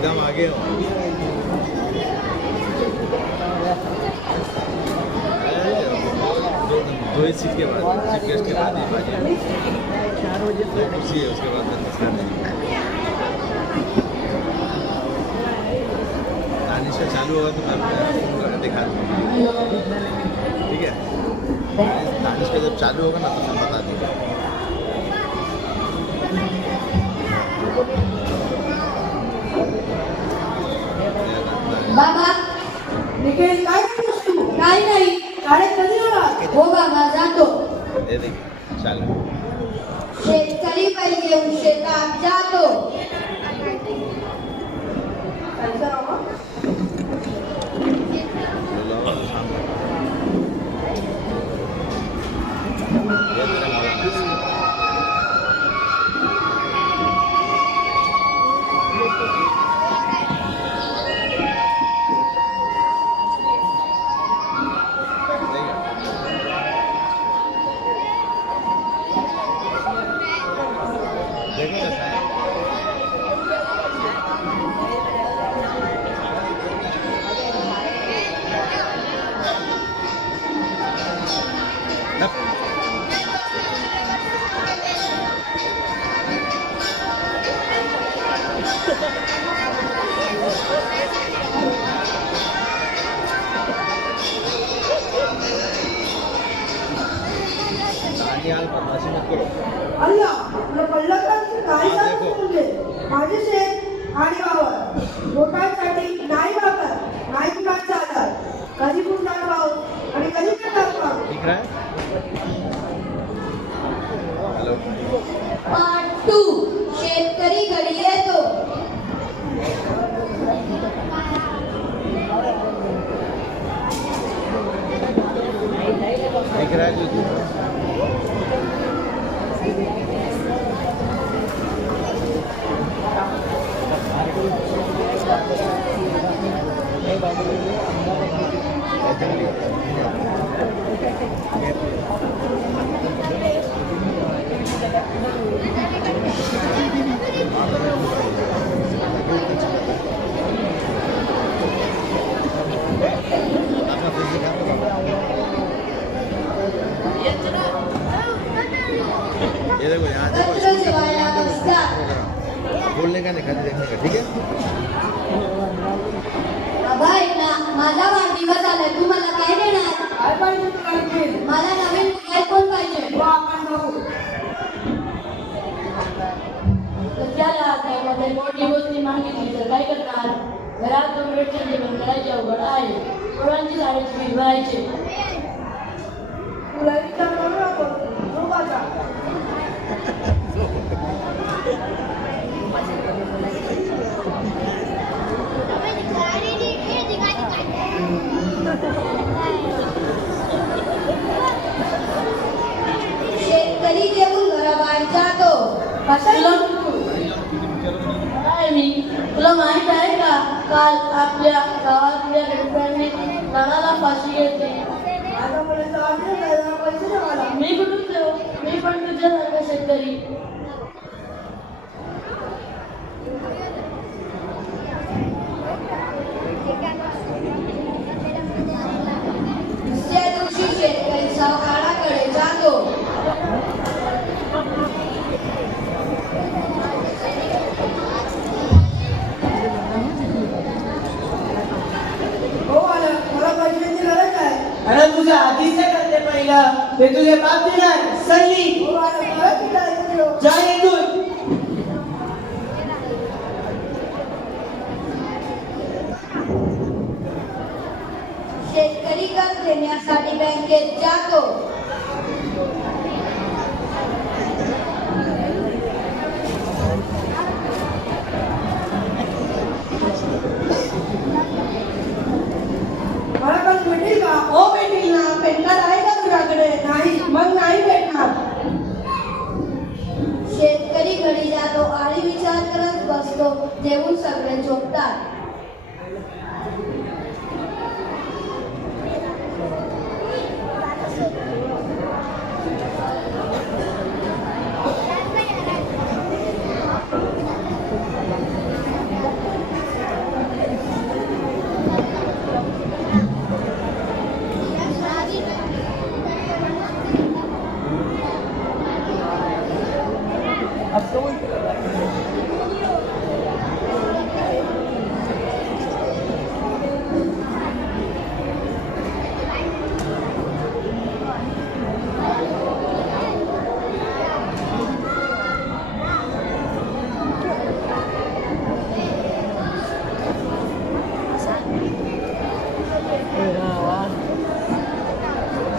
एकदम आगे हो. दो ही सीट के बाद चीफ गेस्ट के बाद ही बाजी कुर्सी है उसके बाद दानिश का चालू होगा तो मैं दिखा दूँगा. ठीक है, दानिश का जब चालू होगा ना तो मैं बता दूँगा. बाबा निखिल काय करतोस तू? काही नाही. शाळेत कधी जाणार? हो बाबा जातो. ये देखिए चालू. शेतकरी पाहिजे शेतात जातो. त्यांचं नाव मग? ये तेरा मौलाना. देखो कैसा है. यार बदमाशी मत करो. अल्ला तुला कळलं का? काही हा, देखो. सांगतो तुझे माझे शेत आणि वावर लोकांसाठी नाही वापर नाही पिकांचा आधार. कधी पुरणार पाऊस आणि कधी पडणार पाऊस. दिख रहा है. हेलो. पार्ट 2 शेतकरी घरी येतो. दिख रहा है कुछ. ये देखो यहाँ देखो. पत्र जेवायला बसतात. बोलने का नहीं, खाली देखने का. ठीक है. बाबा ऐक ना, माझा वाढदिवस आला. तू मला काय देणार? काय पाहिजे तुला निखिल? मला नवीन मोबाईल फोन पाहिजे. हो आपण बघू. त्याला त्यामध्ये मोठी गोष्टी मागितली तर काय करणार? घरात कॉम्प्युटरचे जेवण करायचे अवघड आहे. पोरांची शाळेत फी भरायचे. तुला विचार करू नको. झोप आता. शेतकरी जेवून घराबाहेर जातो. कशाला? काय मी तुला माहित आहे का? काल आपल्या गावातल्या गडकऱ्यांनी नळाला फाशी घेतली. आता मला जाऊ दे, जरा पैसे दे मला. मी कुठून देऊ? मी पण तुझ्यासारखा शेतकरी. दुसऱ्या दिवशी शेतकरी सावकाराकडे जातो. हो आलं. मला पैशांची गरज आहे. अरे तुझ्या आधीच करते पहिलं ते तुझे बाप देणार सल्ली हो आलं. मला किती ऐकून घेऊ. जा इथून. शेतकरी कर्ज घेण्यासाठी बँकेत जातो. मला कर्ज भेटेल का? हो भेटील ना. पेन कार्ड आहे का तुझ्याकडे? नाही. मग नाही भेटणार. शेतकरी घरी जातो आणि विचार करत बसतो. जेवून सगळे झोपतात.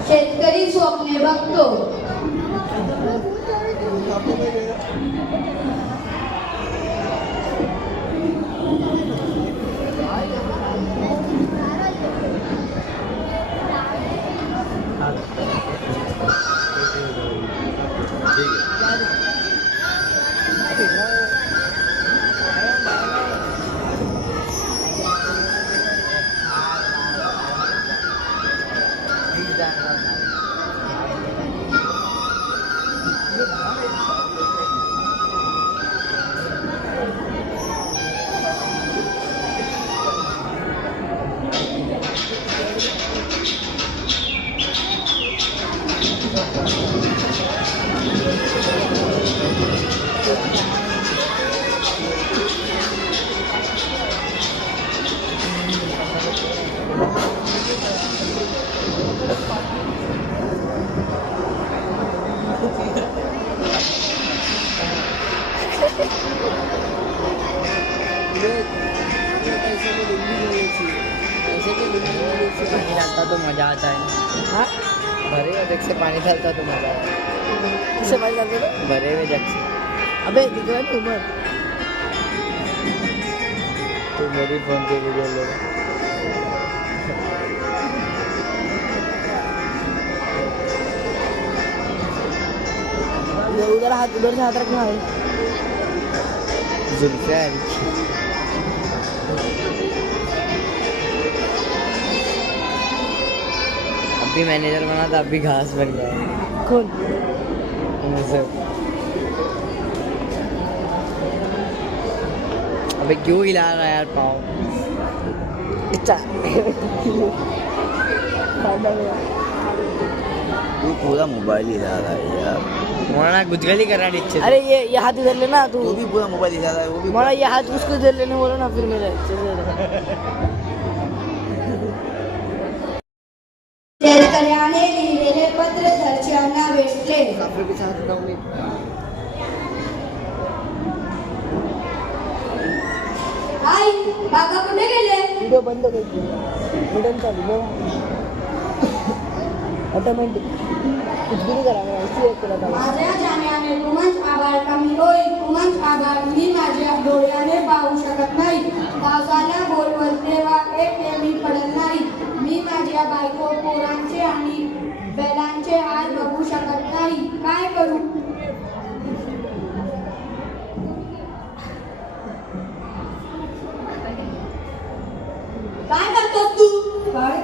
शेतकरी स्वप्ने बघतो. पानी डालता तो मजा आता है। हाँ भरे हुए जग से पानी डालता तो मजा आता है। किससे पानी डालते थे? भरे हुए जग से। अबे दिख रहा है उमर, तो मेरी फोन पे वीडियो ले उधर हाथ, उधर से हाथ रखना है। जुल्फियार अभी मैनेजर बना था, अभी घास बन गया। कौन? अबे क्यों हिला रहा है यार पाँव? तू पूरा मोबाइल हिला रहा है यार। मोना गुजगली करा नीचे। अरे ये हाथ इधर लेना तू। वो भी पूरा मोबाइल हिला रहा है, वो भी मोना ये हाथ उसको इधर लेने बोलो ना, फिर मेरे शेतकऱ्याने लिहिलेले पत्र घरच्यांना भेटले. आई बाबा कुठे गेले? व्हिडिओ बंद करतो. व्हिडिओ चालू ऑटोमॅटिक कुछ भी नहीं करा, मैं ऐसे एक करा. माझ्या जाण्याने तुमच आभार कमी होईल. तुमच आभार मी माझ्या डोळ्याने पाहू शकत नाही. पावसाला बोलवत तेव्हा एक थेंबही पडत नाही. मी माझ्या बायको, पोरांचे आणि बैलांचे हाल बघू शकत नाही. काय करू? काय करतोस तू? काय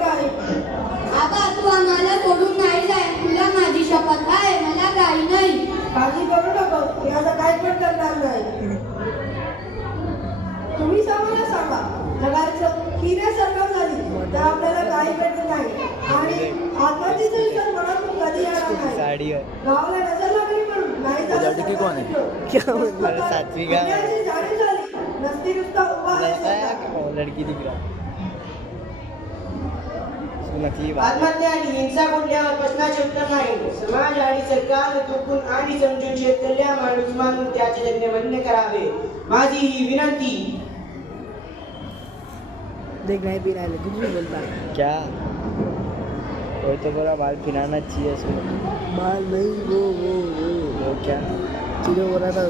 आबा तू आम्हाला सोडून नाही जाय. तुला माझी शपथ आहे, मला काही नाही. काळजी करू नको, मी आता काय पण करणार नाही. तुम्ही आम्हाला सांगा, जगाचं किती सरकार झाली तर आपल्याला काही भेटत नाही आणि आत्महत्येचा विचार मनातून कधी येणार नाही. साड़ी है गावाला नजर लागली म्हणून नाही झालं. लड़की कौन है? क्या मतलब सातवीं का दुनियाची जाणीव झाली, नसती नुसता उभा लड़का है राहायचा. कि वो लड़की दिख रहा? उसको नकली बात आत्महत्या आणि हिंसा कुठल्यावर प्रश्नाचे उत्तर नाही. समाज आणि सरकार चुकून आणि समजून शेतकऱ्याला माणूस मानून त्याचे जगणे बंद करावे, माझी ही विनंती. देख नहीं पी रहा है, कुछ भी बोलता है. क्या कोई तो पूरा बाल फिराना चाहिए उसको. बाल नहीं, वो क्या तुझे बोल रहा था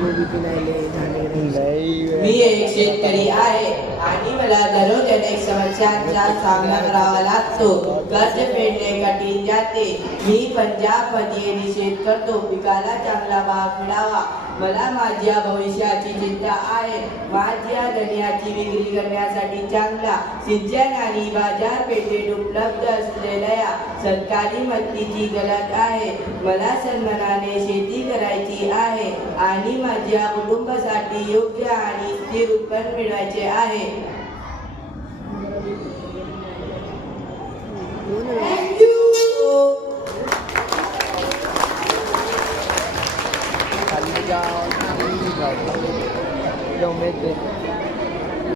वो भी पिनायले झाले नहीं मी एक शेतकरी आहे आणि मला दररोज अनेक समस्यांचा सामना करावा लागतो. कर्ज फेडणे कठीण जाते. मी पंजाबमध्ये निषेध करतो. पिकाला चांगला भाव मिळावा. मला माझ्या भविष्याची चिंता आहे. माझ्या धान्याची विक्री करण्यासाठी चांगला सिंचन आणि बाजारपेठेत उपलब्ध असलेल्या सरकारी मदतीची गरज आहे. मला सन्मानाने शेती करायची आहे आणि माझ्या कुटुंबासाठी योग्य आणि स्थिर उत्पन्न मिळवायचे आहे. चालली जाऊ उमेद